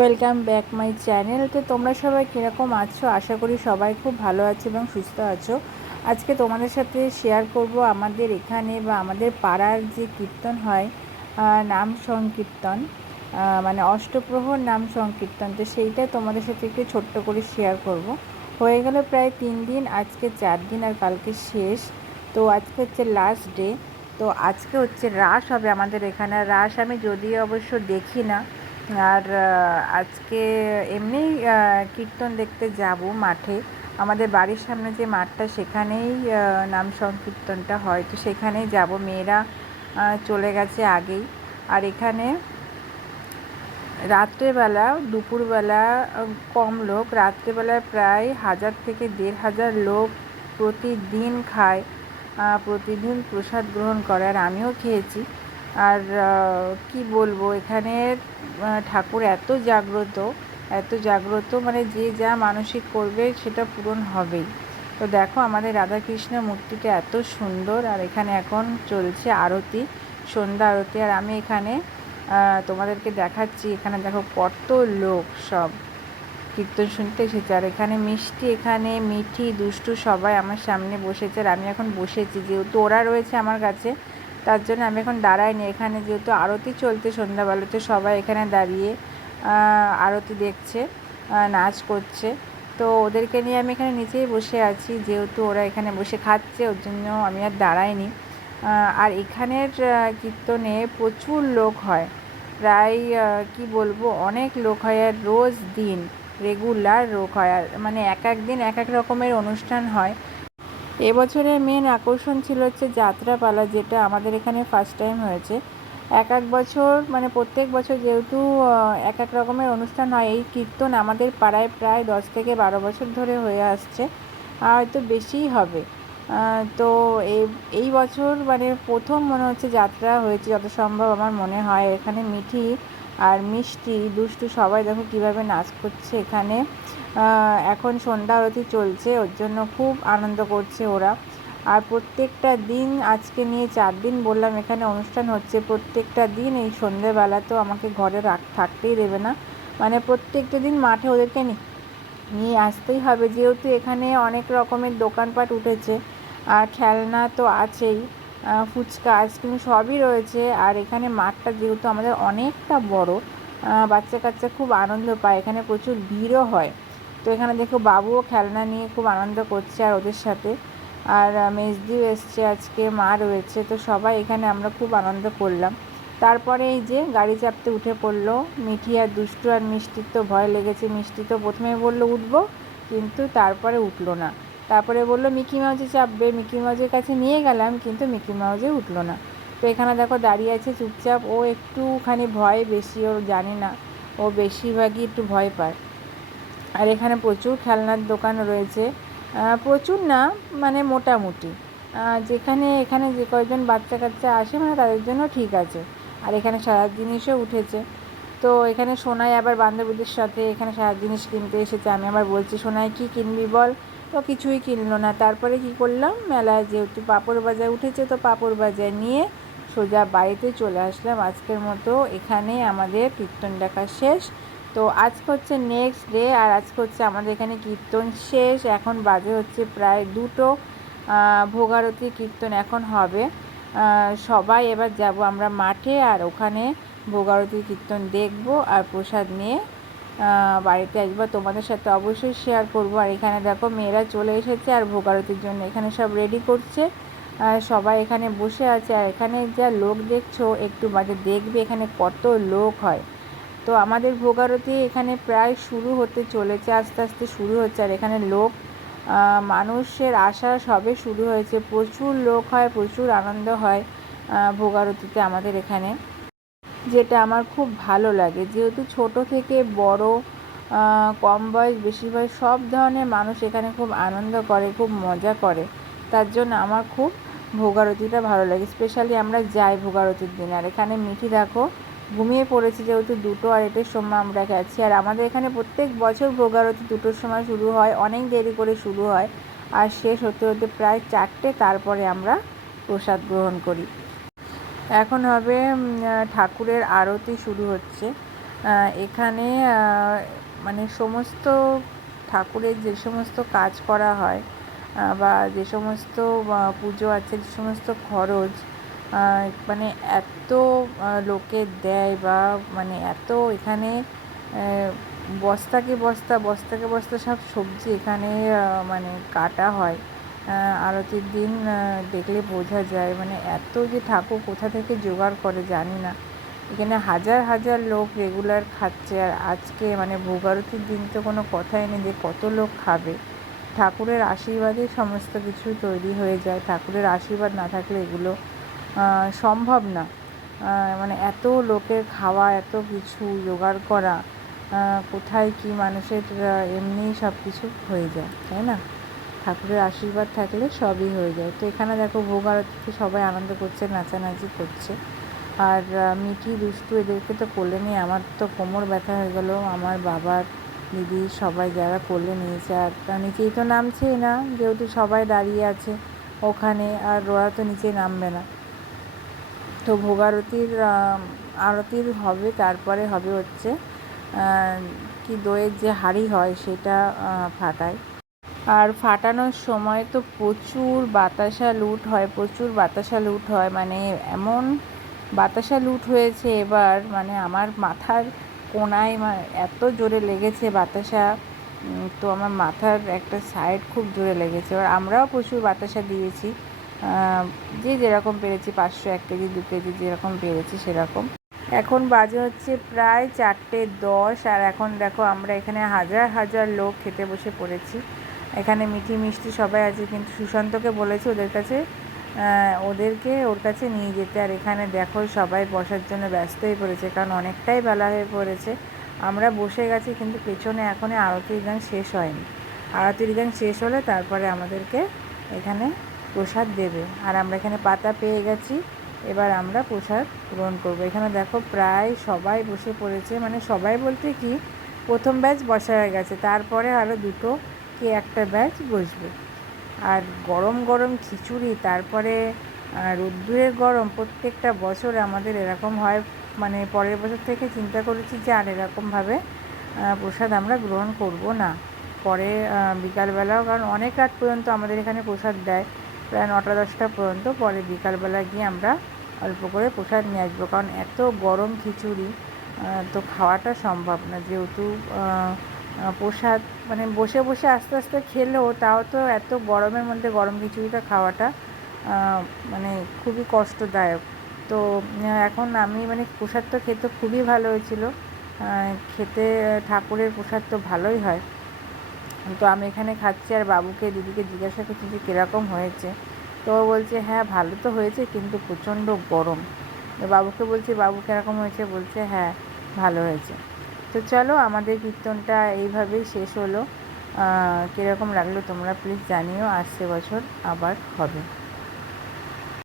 Welcome back my channel তো তোমরা সবাই কীরকম আছো? আশা করি সবাই খুব ভালো আছো এবং সুস্থ আছো। আজকে তোমাদের সাথে শেয়ার করব আমাদের এখানে বা আমাদের পাড়ার যে কীর্তন হয় নাম সংকীর্তন মানে অষ্টপ্রহর নাম সংকীর্তন। তো সেইটা তোমাদের সাথে একটু ছোট্ট করে শেয়ার করব। হয়ে গেল প্রায় তিন দিন, আজকে চার দিন আর কালকে শেষ। তো আজকে হচ্ছে লাস্ট ডে তো আজকে হচ্ছে রাস হবে আমাদের এখানে। রাস আমি যদিও অবশ্য দেখি না। আর আজকে এমনি কীর্তন দেখতে যাব মাঠে। আমাদের বাড়ির সামনে যে মাঠটা সেখানেই নাম সংকীর্তনটা হয়। তো সেখানেই যাব। মেয়েরা চলে গেছে আগেই। আর এখানে রাত্রেবেলা, দুপুরবেলা কম লোক। রাত্রেবেলা প্রায় হাজার থেকে দেড় হাজার লোক প্রতিদিন খায়। প্রতিদিন প্রসাদ গ্রহণ করে। আর আমিও খেয়েছি। আর কি বলব, এখানে ঠাকুর এত জাগ্রত এত জাগ্রত মানে যে যা মানসিক করবে সেটা পূরণ হবেই। তো দেখো, আমাদের রাধাকৃষ্ণ মূর্তিটা এত সুন্দর, আর এখানে এখন চলছে আরতি, সন্ধ্যা আরতি, আর আমি এখানে তোমাদেরকে দেখাচ্ছি, এখানে দেখো কত লোক সব। কীর্তন শুনতে এসেছে, আর এখানে মিষ্টি, এখানে মিঠি, দুষ্টু সবাই আমার সামনে বসেছে, আর আমি এখন বসেছি, যেহেতু ওরা রয়েছে আমার কাছে তার জন্য আমি এখন দাঁড়াইনি। এখানে যেহেতু আরতি চলছে সন্ধ্যাবেলাতে, সবাই এখানে দাঁড়িয়ে আরতি দেখছে নাচ করছে। তো ওদেরকে নিয়ে আমি এখানে নিচেই বসে আছি, যেহেতু ওরা এখানে বসে খাচ্ছে, ওর জন্য আমি আর দাঁড়াইনি। আর এখানের কীর্তনে প্রচুর লোক হয়। প্রায় কি বলব, অনেক লোক হয় আর রোজ দিন, রেগুলার লোক হয়। আর মানে এক এক দিন এক এক রকমের অনুষ্ঠান হয়। এবছরের মেন আকর্ষণ ছিল হচ্ছে যাত্রাপালা, যেটা আমাদের এখানে ফার্স্ট টাইম হয়েছে। এক এক বছর মানে প্রত্যেক বছর যেহেতু এক এক রকমের অনুষ্ঠান হয়, এই কীর্তন আমাদের পাড়ায় প্রায় দশ থেকে বারো বছর ধরে হয়ে আসছে, আর হয়তো বেশিই হবে। তো এই এই বছর মানে প্রথম মনে হচ্ছে যাত্রা হয়েছে, যত সম্ভব আমার মনে হয়। এখানে মিঠি আর মিষ্টি, দুষ্টু সবাই দেখো কীভাবে নাচ করছে এখানে। এখন সন্ধ্যা আরতি চলছে, ওর জন্য খুব আনন্দ করছে ওরা। আর প্রত্যেকটা দিন, আজকে নিয়ে চার দিন বললাম, এখানে অনুষ্ঠান হচ্ছে। প্রত্যেকটা দিন এই সন্ধ্যেবেলা তো আমাকে ঘরে রাখ, থাকতেই দেবে না। মানে প্রত্যেকটা দিন মাঠে ওদেরকে নিয়ে আসতেই হবে। যেহেতু এখানে অনেক রকমের দোকানপাট উঠেছে, আর খেলনা তো আছেই। ফুচকা, আইসক্রিম সবই রয়েছে। আর এখানে মাঠটা যেহেতু আমাদের অনেকটা বড় বাচ্চা কাচ্চা খুব আনন্দ পায়। এখানে প্রচুর ভিড়ও হয়। তো এখানে দেখো বাবুও খেলনা নিয়ে খুব আনন্দ করছে আর ওদের সাথে। আর মেজদিও এসছে আজকে, মা রয়েছে। তো সবাই এখানে আমরা খুব আনন্দ করলাম। তারপরে এই যে গাড়ি চাপতে উঠে পড়ল। মিঠি আর দুষ্টু আর মিষ্টির তো ভয় লেগেছে। মিষ্টি তো প্রথমে বলল, উঠবো? কিন্তু তারপরে উঠল না। তারপরে বলল, মিকি মাউজে চাপবে। মিকি মাউজের কাছে নিয়ে গেলাম, কিন্তু মিকি মাউজে উঠল না। তো এখানে দেখো দাঁড়িয়ে আছে চুপচাপ। ও একটুখানি ভয় বেশি ওর জানে না। ও বেশিরভাগই একটু ভয় পায়। আর এখানে প্রচুর খেলনার দোকান রয়েছে। প্রচুর না মানে মোটামুটি। যেখানে, এখানে যে কয়েকজন বাচ্চা কাচ্চা আসে মানে তাদের জন্য ঠিক আছে। আর এখানে সারা জিনিসও উঠেছে। তো এখানে সোনাই আবার বান্ধবীদের সাথে এখানে সারা জিনিস কিনতে এসেছে। আমি আবার বলছি, সোনাই, কী কিনবি বল? তো কিছুই কিনলো না। তারপরে কি করলাম? মেলায় যেহেতু পাপড় বাজার উঠেছে, তো পাপড় বাজার নিয়ে সোজা বাড়িতে চলে আসলাম। আজকের মতো এখানে আমাদের কীর্তন দেখা শেষ। তো আজকে হচ্ছে নেক্সট ডে আর আজকে হচ্ছে আমাদের এখানে কীর্তন শেষ। এখন বাজে হচ্ছে প্রায় দুটো। ভোগারতি কীর্তন এখন হবে। সবাই এবার যাব আমরা মাঠে আর ওখানে ভোগারতি কীর্তন দেখব আর প্রসাদ নিয়ে বাড়িতে আসব, তোমাদের সাথে অবশ্যই শেয়ার করব। আর এখানে দেখো, মেয়েরা চলে এসেছে আর ভোগারতির জন্য। এখানে সব রেডি করছে। সবাই এখানে বসে আছে। আর এখানে যা লোক দেখছ, একটু মাঝে দেখবে এখানে কত লোক হয়। তো আমাদের ভোগারতি এখানে প্রায় শুরু হতে চলেছে, আস্তে আস্তে শুরু হচ্ছে। আর এখানে লোক মানুষের আসা সবে শুরু হয়েছে। প্রচুর লোক হয়, প্রচুর আনন্দ হয় ভোগারতিতে আমাদের এখানে। যেটা আমার খুব ভালো লাগে। যেহেতু ছোট থেকে বড় কম বয়স বেশি বয়স সব ধরনের মানুষ এখানে খুব আনন্দ করে, খুব মজা করে। তার জন্য আমার খুব ভোগারতিটা ভালো লাগে। স্পেশালি আমরা যাই ভোগারতির দিন। আর এখানে মিঠি দেখো, ঘুমিয়ে পড়েছি যেহেতু দুটো আড়াইটের সময় আমরা গেছি। আর আমাদের এখানে প্রত্যেক বছর ভোগারতি দুটোর সময় শুরু হয়, অনেক দেরি করে শুরু হয়। আর শেষ হতে হতে প্রায় চারটে তারপরে আমরা প্রসাদ গ্রহণ করি। এখন হবে ঠাকুরের আরতি শুরু হচ্ছে। এখানে মানে সমস্ত ঠাকুরের যে সমস্ত কাজ করা হয় বা যে সমস্ত পুজো আছে, যে সমস্ত খরচ মানে এত লোকে দেয় বা মানে এত এখানে বস্তাকে বস্তা বস্তাকে বস্তা সব সবজি এখানে মানে কাটা হয়। আরতির দিন দেখলে বোঝা যায় মানে এত যে ঠাকুর কোথা থেকে জোগাড় করে জানি না। এখানে হাজার হাজার লোক রেগুলার খাচ্ছে আর আজকে মানে ভোগ আরতির দিন তো কোনো কথাই নেই যে কত লোক খাবে। ঠাকুরের আশীর্বাদে সমস্ত কিছু তৈরি হয়ে যায়। ঠাকুরের আশীর্বাদ না থাকলে এগুলো সম্ভব না। মানে এত লোকের খাওয়া এত কিছু জোগাড় করা কোথায় কি মানুষের আহ, এমনিই সব কিছু হয়ে যায় তাই না? ঠাকুরের আশীর্বাদ থাকলে সবই হয়ে যায়। তো এখানে দেখো ভোগ আরতিতে সবাই আনন্দ করছে, নাচানাচি করছে। আর মিঠি, দুষ্টু এদেরকে তো কোলে নিয়ে, আমার তো কোমর ব্যথা হয়ে গেল। আমার বাবার দিদি সবাই যারা কোলে নিয়েছে, আর নিচেই তো নামছেই না, যেহেতু সবাই দাঁড়িয়ে আছে ওখানে, আর ওরা তো নিচে নামবে না। তো ভোগ আরতির আরতির হবে, তারপরে হবে হচ্ছে কি দইয়ের যে হাঁড়ি হয় সেটা ফাটায়। আর ফাটানোর সময় তো প্রচুর বাতাসা লুট হয়, প্রচুর বাতাসা লুট হয়। মানে এমন বাতাসা লুট হয়েছে এবার মানে আমার মাথার কোনায় এত জোরে লেগেছে বাতাসা। তো আমার মাথার একটা সাইড খুব জোরে লেগেছে। এবার আমরাও প্রচুর বাতাসা দিয়েছি। যে যেরকম পেরেছি, পাঁচশো এক কেজি, দু কেজি যেরকম পেরেছি, সেরকম। এখন বাজে হচ্ছে প্রায় চারটে দশ, আর এখন দেখো আমরা এখানে হাজার হাজার লোক খেতে বসে পড়েছি। এখানে মিঠি মিষ্টি সবাই আছে, কিন্তু সুশান্তকে বলেছে ওদের কাছে ওদেরকে ওর কাছে নিয়ে যেতে। আর এখানে দেখো সবাই বসার জন্য ব্যস্ত হয়ে পড়েছে, কারণ অনেকটাই বেলা হয়ে পড়েছে। আমরা বসে গেছি, কিন্তু পেছনে এখনও আরতির গান শেষ হয়নি। আরতির গান শেষ হলে তারপরে আমাদেরকে এখানে প্রসাদ দেবে। আর আমরা এখানে পাতা পেয়ে গেছি, এবার আমরা প্রসাদ গ্রহণ করব। এখানে দেখো প্রায় সবাই বসে পড়েছে মানে সবাই বলতে কি, প্রথম ব্যাচ বসা হয়ে গেছে, তারপরে আরও দুটো কি একটা ব্যাচ বসবে। আর গরম গরম খিচুড়ি, তারপরে রোদ্দুরের গরম প্রত্যেকটা বছর আমাদের এরকম হয় মানে পরের বছর থেকে চিন্তা করেছি যে আর এরকমভাবে প্রসাদ আমরা গ্রহণ করব না। পরে বিকালবেলাও, কারণ অনেক রাত পর্যন্ত আমাদের এখানে প্রসাদ দেয়, প্রায় নটা দশটা পর্যন্ত। পরে বিকালবেলা গিয়ে আমরা অল্প করে প্রসাদ নিয়ে আসব, কারণ এত গরম খিচুড়ি তো খাওয়াটা সম্ভব না। যেহেতু প্রসাদ মানে বসে বসে আস্তে আস্তে খেলেও তাও তো এত গরমের মধ্যে গরম খিচুড়িটা খাওয়াটা মানে খুবই কষ্টদায়ক। তো এখন আমি মানে প্রসাদ তো খেতে খুবই ভালো হয়েছিল। খেতে ঠাকুরের প্রসাদ তো ভালোই হয়। তো আমি এখানে খাচ্ছি আর বাবুকে, দিদিকে জিজ্ঞাসা করছি যে কীরকম হয়েছে। তো ও বলছে হ্যাঁ ভালো তো হয়েছে, কিন্তু প্রচণ্ড গরম। তো বাবুকে বলছি, বাবু কীরকম হয়েছে? বলছে হ্যাঁ ভালো হয়েছে। তো চলো আমাদের কীর্তনটা এইভাবেই শেষ হলো। কীরকম লাগল তোমরা প্লিজ জানিও, আসছে বছর আবার হবে।